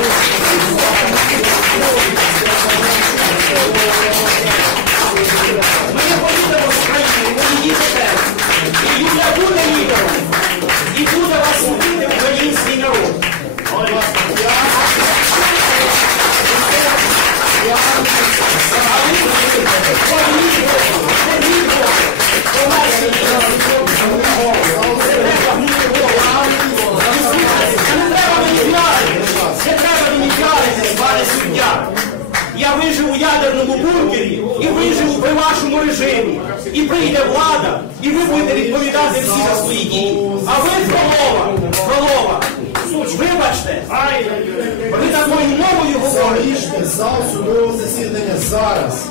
Ми І прийде влада, і ви будете відповідати всі за свої дії. А ви, Фролова, Фролова, вибачте, ви такою мовою говорите. Зал судового засідання зараз.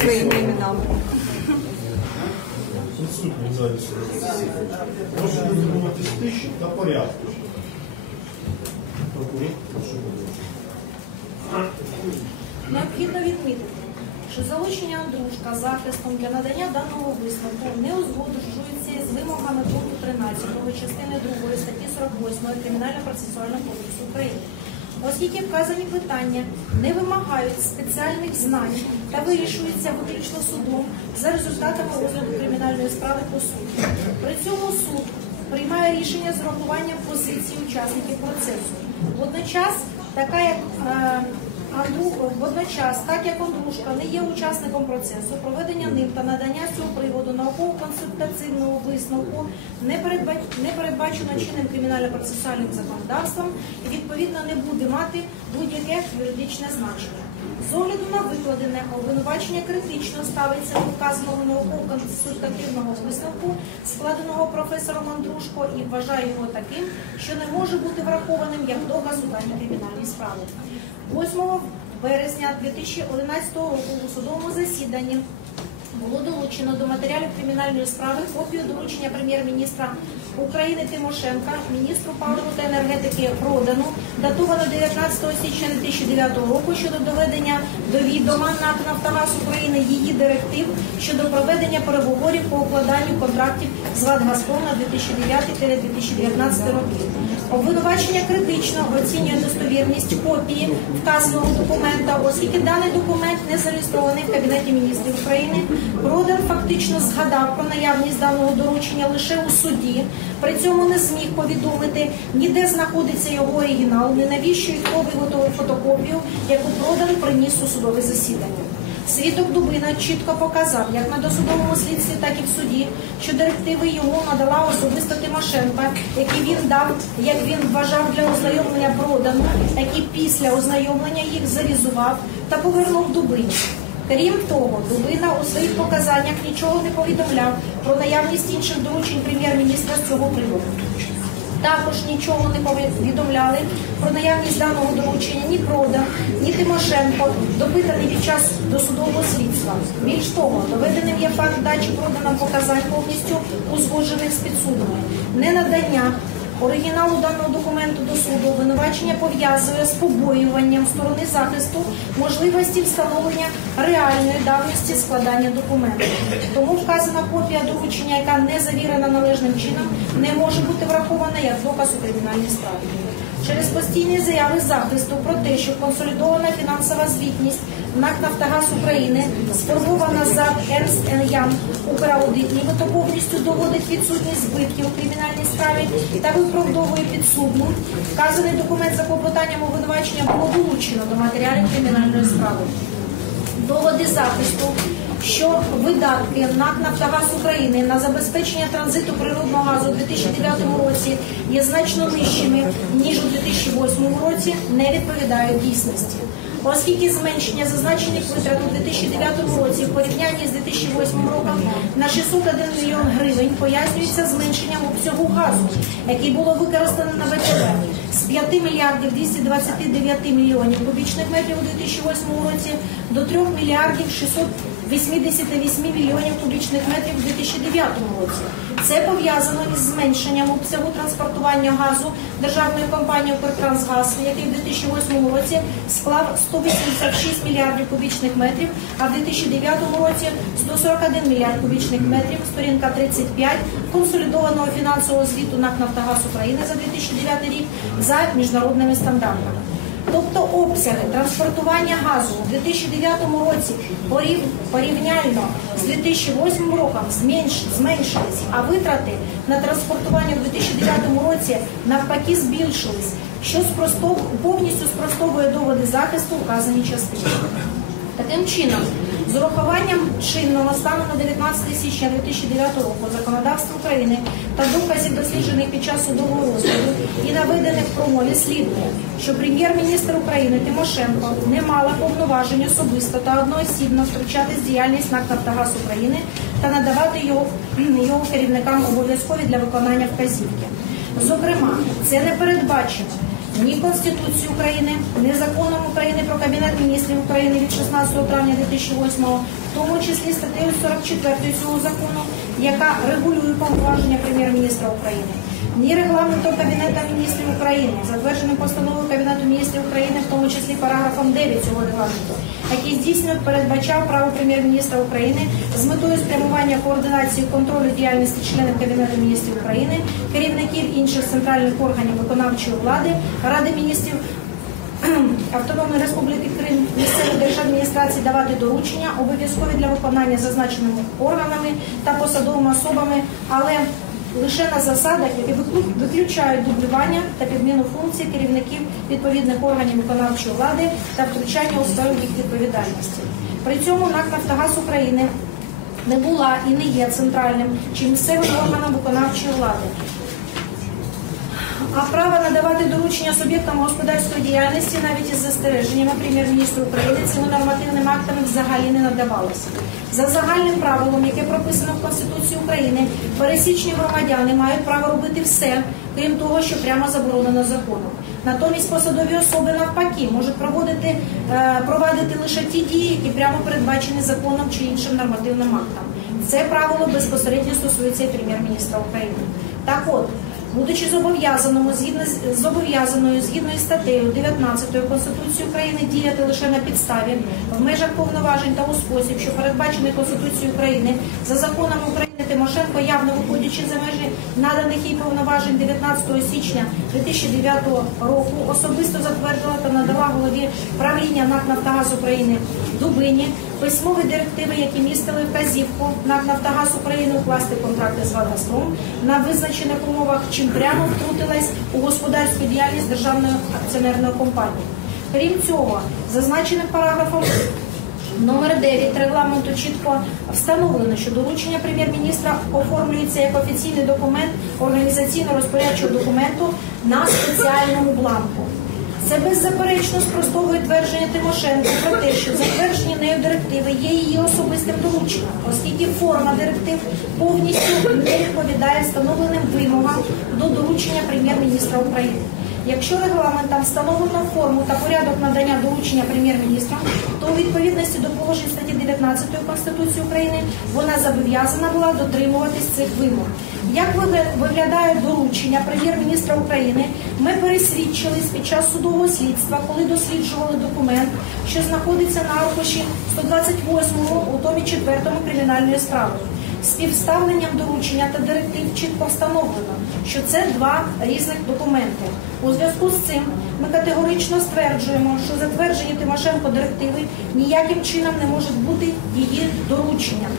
своїми іменами. Присутні в засідання. Прошу дотримуватись тиші та порядку. Прокурор, прошу говорити. Необхідно відмітити, що залучення Захистом для надання даного висновку не узгоджується з вимогами пункту 13 частини 2 статті 48 Кримінально-процесуального кодексу України. Оскільки вказані питання не вимагають спеціальних знань та вирішуються виключно судом за результатами розгляду кримінальної справи по суду. При цьому суд приймає рішення з урахуванням позицій учасників процесу. Водночас, така як е, Водночас, так як Андрушка не є учасником процесу, проведення ним та надання цього приводу науково-консультаційного висновку не, не передбачено чинним кримінально-процесуальним законодавством і відповідно не буде мати будь-яке юридичне значення. З огляду на викладене обвинувачення критично ставиться до вказаного науково-консультативного висновку, складеного професором Андрушко, і вважає його таким, що не може бути врахованим як доказ у даній кримінальній справі. 8 березня 2011 року у судовому засіданні було долучено до матеріалів кримінальної справи копію доручення прем'єр-міністра України Тимошенка, міністру паливу та енергетики Продану, датовано 19 січня 2009 року щодо доведення до відома НАК «Нафтогаз України її директив щодо проведення переговорів по укладанню контрактів з ВАД «Газпром» на 2009-2019 роки. Обвинувачення критично оцінює достовірність копії вказаного документа, оскільки даний документ не зареєстрований в Кабінеті міністрів України. Продан фактично згадав про наявність даного доручення лише у суді. При цьому не зміг повідомити, ніде знаходиться його оригінал, ні навіщо і хто виготовив фотокопію, яку продан приніс у судове засідання. Свідок Дубина чітко показав, як на досудовому слідстві, так і в суді, що директиви йому надала особисто Тимошенко, які він дав, як він вважав для ознайомлення продану, які після ознайомлення їх завізував та повернув Дубині. Крім того, Дубина у своїх показаннях нічого не повідомляв про наявність інших доручень прем'єр-міністра з цього приводу. Також нічого не повідомляли про наявність даного доручення ні Продан, ні Тимошенко, допитаний під час досудового слідства. Більш того, доведеним є факт дачі Продана показань повністю узгоджених з підсудами, Ненадання оригіналу даного документу до суду обвинувачення пов'язує з побоюванням сторони захисту можливості встановлення реальної давності складання документу. Тому вказана копія доручення, яка не завірена належним чином, не може бути врахована як доказ у кримінальній справі. Через постійні заяви захисту про те, що консолідована фінансова звітність НАК «Нафтогаз України» сформована за Ernst Young Украудит, нібито повністю доводить відсутність збитків у кримінальній справі та виправдовує підсудну. Вказаний документ за клопотанням обвинувачення було долучено до матеріалів кримінальної справи. Доводи захисту, що видатки НАК «Нафтогаз України на забезпечення транзиту природного газу у 2009 році є значно нижчими, ніж у 2008 році, не відповідають дійсності. Оскільки зменшення зазначених витрат у 2009 році в порівнянні з 2008 роком на 601 мільйон гривень пояснюється зменшенням обсягу газу, який було використано на ВТВ. з 5 мільярдів 229 мільйонів кубічних метрів у 2008 році до 3 мільярдів 688 мільйонів кубічних метрів у 2009 році. Це пов'язано із зменшенням обсягу транспортування газу державної компанії «Укртрансгаз», який в 2008 році склав 186 мільярдів кубічних метрів, а в 2009 році 141 мільярд кубічних метрів, сторінка 35 консолідованого фінансового звіту НАК «Нафтогаз України» за 2009 рік за міжнародними стандартами. Тобто обсяги транспортування газу у 2009 році порів- порівняльно з 2008 роком зменш- зменшились, а витрати на транспортування у 2009 році навпаки збільшились, що спростов- повністю спростовує доводи захисту вказані частини. Таким чином, з урахуванням чинного стану на 19 січня 2009 року законодавства України та доказів досліджених під час судового розгляду і наведених в промові слідує, що прем'єр-міністр України Тимошенко не мала повноважень особисто та одноосібно втручатись діяльність НАК «Нафтогаз України та надавати його, його керівникам обов'язкові для виконання вказівки. Зокрема, це не передбачено ні Конституції України, ні законом України про Кабінет міністрів України від 16 травня 2008, в тому числі статтею 44 цього закону, яка регулює повноваження прем'єр-міністра України, ні регламентом Кабінету міністрів України, затвердженим постановою Кабінету міністрів України, в тому числі параграфом 9 цього регламенту, який здійснює передбачав право прем'єр-міністра України з метою спрямування координації контролю діяльності членів Кабінету міністрів України, керівників інших центральних органів виконавчої влади, Ради міністрів Автономної Республіки Крим, місцевих держадміністрацій давати доручення обов'язкові для виконання зазначеними органами та посадовими особами, але лише на засадах, які виключають дублювання та підміну функцій керівників відповідних органів виконавчої влади та втручання у сферу їх відповідальності. При цьому НАК «Нафтогаз України не була і не є центральним чи місцевим органом виконавчої влади. А право надавати доручення суб'єктам господарської діяльності навіть із застереженнями прем'єр-міністру України цими нормативними актами взагалі не надавалося. За загальним правилом, яке прописано в Конституції України, пересічні громадяни мають право робити все, крім того, що прямо заборонено законом. Натомість посадові особи навпаки можуть проводити, е, провадити лише ті дії, які прямо передбачені законом чи іншим нормативним актом. Це правило безпосередньо стосується прем'єр-міністра України. Так от, будучи зобов'язаному згідно зобов'язаною згідно із статтею 19 Конституції України діяти лише на підставі в межах повноважень та у спосіб, що передбачений Конституцією України за законом України Тимошенко, явно виходячи за межі наданих їй повноважень 19 січня 2009 року, особисто затвердила та надала голові правління НАК «Нафтогаз України Дубині письмові директиви, які містили вказівку НАК «Нафтогаз України укласти контракти з «Вадгазпром» на визначених умовах, чим прямо втрутилась у господарську діяльність державної акціонерної компанії. Крім цього, зазначеним параграфом Номер 9 регламенту чітко встановлено, що доручення прем'єр-міністра оформлюється як офіційний документ організаційно-розпорядчого документу на спеціальному бланку. Це беззаперечно спростовує твердження Тимошенко про те, що затверджені нею директиви є її особистим дорученням, оскільки форма директив повністю не відповідає встановленим вимогам до доручення прем'єр-міністра України. Якщо регламентом встановлено форму та порядок надання доручення прем'єр-міністрам, то у відповідності до положень статті 19 Конституції України вона зобов'язана була дотримуватись цих вимог. Як вигля- виглядає доручення прем'єр-міністра України, ми пересвідчились під час судового слідства, коли досліджували документ, що знаходиться на аркуші 128 у томі 4 кримінальної справи. Співставленням доручення та директив чітко встановлено, що це два різних документи. У зв'язку з цим ми категорично стверджуємо, що затверджені Тимошенко директиви ніяким чином не можуть бути її дорученням.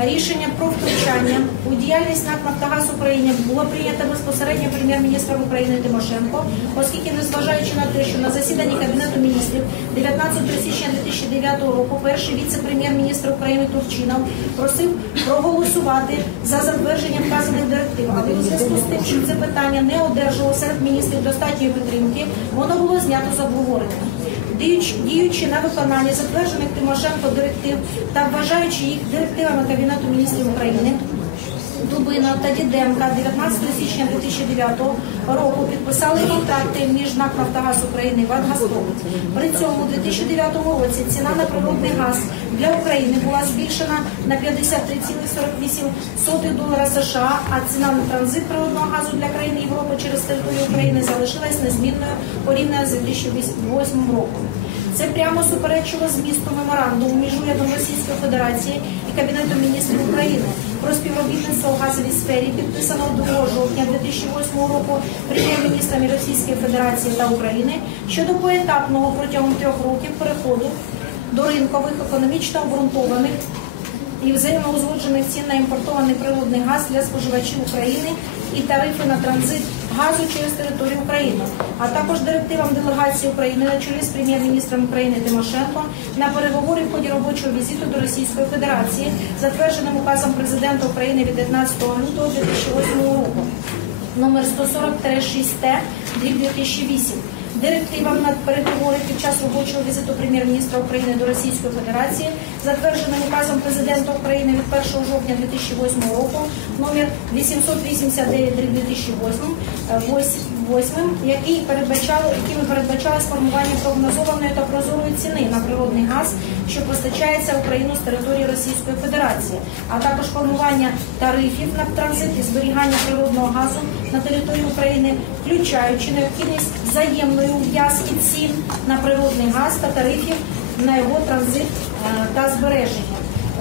Рішення про втручання у діяльність НАК «Нафтогаз України було прийнято безпосередньо прем'єр-міністром України Тимошенко, оскільки, незважаючи на те, що на засіданні Кабінету міністрів 19 січня 2009 року перший віце-прем'єр-міністр України Турчинов просив проголосувати за затвердження вказаних директив, але у зв'язку з тим, що це питання не одержало серед міністрів достатньої підтримки, воно було знято з обговорення. Діючи, на виконання затверджених Тимошенко директив та вважаючи їх директивами Кабінету міністрів України, Дубина та Діденка 19 січня 2009 року підписали контракти між НАК «Нафтогаз України» і «Ватгазпром». При цьому у 2009 році ціна на природний газ для України була збільшена на 53,48 долара США, а ціна на транзит природного газу для країн Європи через територію України залишилась незмінною порівняно з 2008 роком. Це прямо суперечило змісту меморандуму між урядом Російської Федерації і Кабінетом міністрів України про співробітництво в газовій сфері, підписаного 2 жовтня 2008 року прем'єр-міністрами Російської Федерації та України щодо поетапного протягом трьох років переходу до ринкових економічно обґрунтованих і взаємоузгоджених цін на імпортований природний газ для споживачів України і тарифи на транзит газу через територію України, а також директивам делегації України на чолі з прем'єр-міністром України Тимошенко на переговори в ході робочого візиту до Російської Федерації, затвердженим указом президента України від 19 лютого 2008 року. Номер 140-6Т 2008 Директивам на переговори під час робочого візиту прем'єр-міністра України до Російської Федерації, затвердженим указом президента України від 1 жовтня 2008 року, номер 889 2008, е, який передбачали, якими передбачалось формування прогнозованої та прозорої ціни на природний газ, що постачається в Україну з території Російської Федерації, а також формування тарифів на транзит і зберігання природного газу на території України, включаючи необхідність взаємної ув'язки цін на природний газ та тарифів на його транзит та збереження.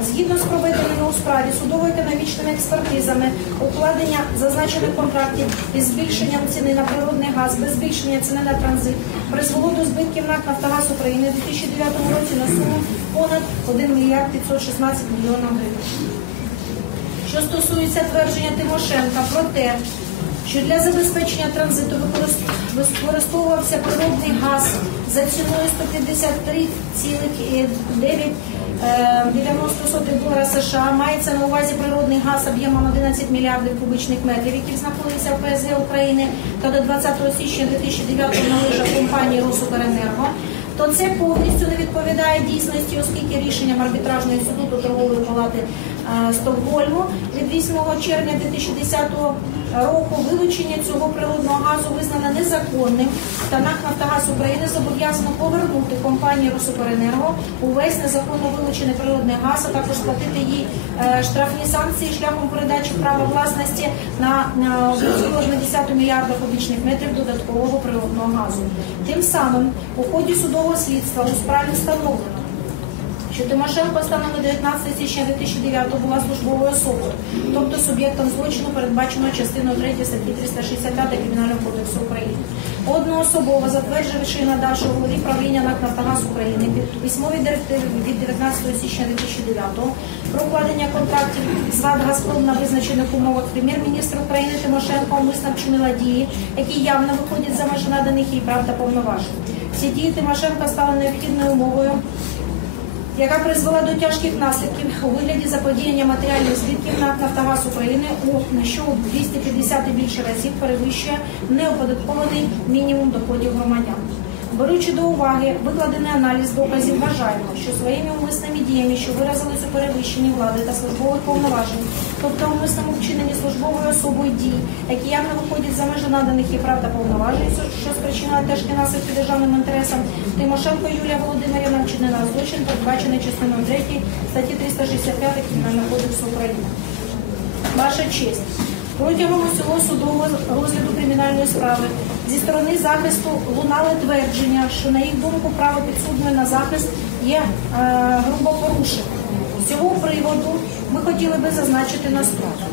Згідно з проведеними у справі судово-економічними експертизами, укладення зазначених контрактів із збільшенням ціни на природний газ без збільшення ціни на транзит призвело до збитків НАК «Нафтогаз України у 2009 році на суму понад 1 мільярд 516 мільйонів гривень. Що стосується твердження Тимошенка про те, що для забезпечення транзиту використ- використовувався природний газ за ціною 153,9 е, 90 долара США, мається на увазі природний газ об'ємом 11 мільярдів кубичних метрів, який знаходиться в ПСГ України та до 20 січня 2009 належав компанії «Росукренерго», то це повністю не відповідає дійсності, оскільки рішенням арбітражної суду торгової палати Стокгольму від 8 червня 2010 року вилучення цього природного газу визнано незаконним, та НАК «Нафтогаз України зобов'язано повернути компанії «Росукренерго» увесь незаконно вилучений природний газ, а також сплатити їй е, штрафні санкції шляхом передачі права власності на, 1,1 мільярда кубічних метрів додаткового природного газу. Тим самим у ході судового слідства у справі встановлено, що Тимошенко станом на 19 січня 2009 була службовою особою, тобто суб'єктом злочину, передбаченого частиною 3 статті 365 Кримінального кодексу України. Одноособово затверджуючи надавши голові правління НАК «Нафтогаз України під письмові директиви від 19 січня 2009 про укладення контрактів з ВАД «Газпром» на визначених умовах прем'єр-міністр України Тимошенко умисно вчинила дії, які явно виходять за межі наданих їй прав та повноважень. Ці дії Тимошенко стали необхідною умовою яка призвела до тяжких наслідків у вигляді заподіяння матеріальних збитків на «Нафтогаз України», у на що у 250 і більше разів перевищує неоподаткований мінімум доходів громадян. Беручи до уваги викладений аналіз доказів, вважаємо, що своїми умисними діями, що виразились у перевищенні влади та службових повноважень, тобто умисному вчиненні службовою особою дій, які явно виходять за межі наданих їй прав та повноважень, що спричинила тяжкі наслідки державним інтересам, Тимошенко Юлія Володимирівна вчинила злочин, передбачений частиною 3 статті 365 Кримінального кодексу України. Ваша честь. Протягом усього судового розгляду кримінальної справи зі сторони захисту лунали твердження, що на їх думку право підсудної на захист є е, грубо порушеним. З цього приводу ми хотіли би зазначити наступне.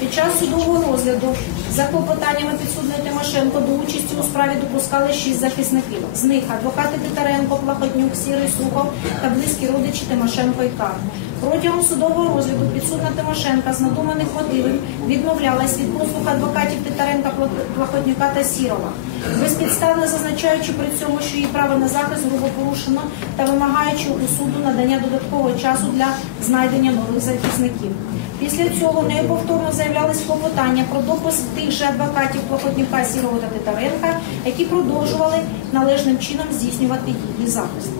Під час судового розгляду за клопотаннями підсудної Тимошенко до участі у справі допускали шість захисників. З них адвокати Титаренко, Плахотнюк, Сірий Сухов та близькі родичі Тимошенко і Кар. Протягом судового розгляду підсудна Тимошенка з надуманих мотивів відмовлялась від послуг адвокатів Титаренка, Плахотнюка та Сірова, безпідставно зазначаючи при цьому, що її право на захист грубо порушено та вимагаючи у суду надання додаткового часу для знайдення нових захисників. Після цього нею повторно заявлялись клопотання про допуск тих же адвокатів Плохотнюка, Сірого та Титаренка, які продовжували належним чином здійснювати її захист.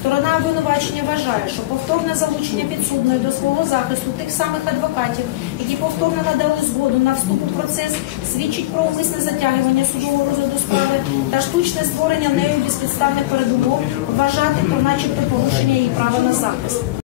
Сторона обвинувачення вважає, що повторне залучення підсудної до свого захисту тих самих адвокатів, які повторно надали згоду на вступ у процес, свідчить про умисне затягування судового розгляду справи та штучне створення нею безпідставних передумов вважати про начебто порушення її права на захист.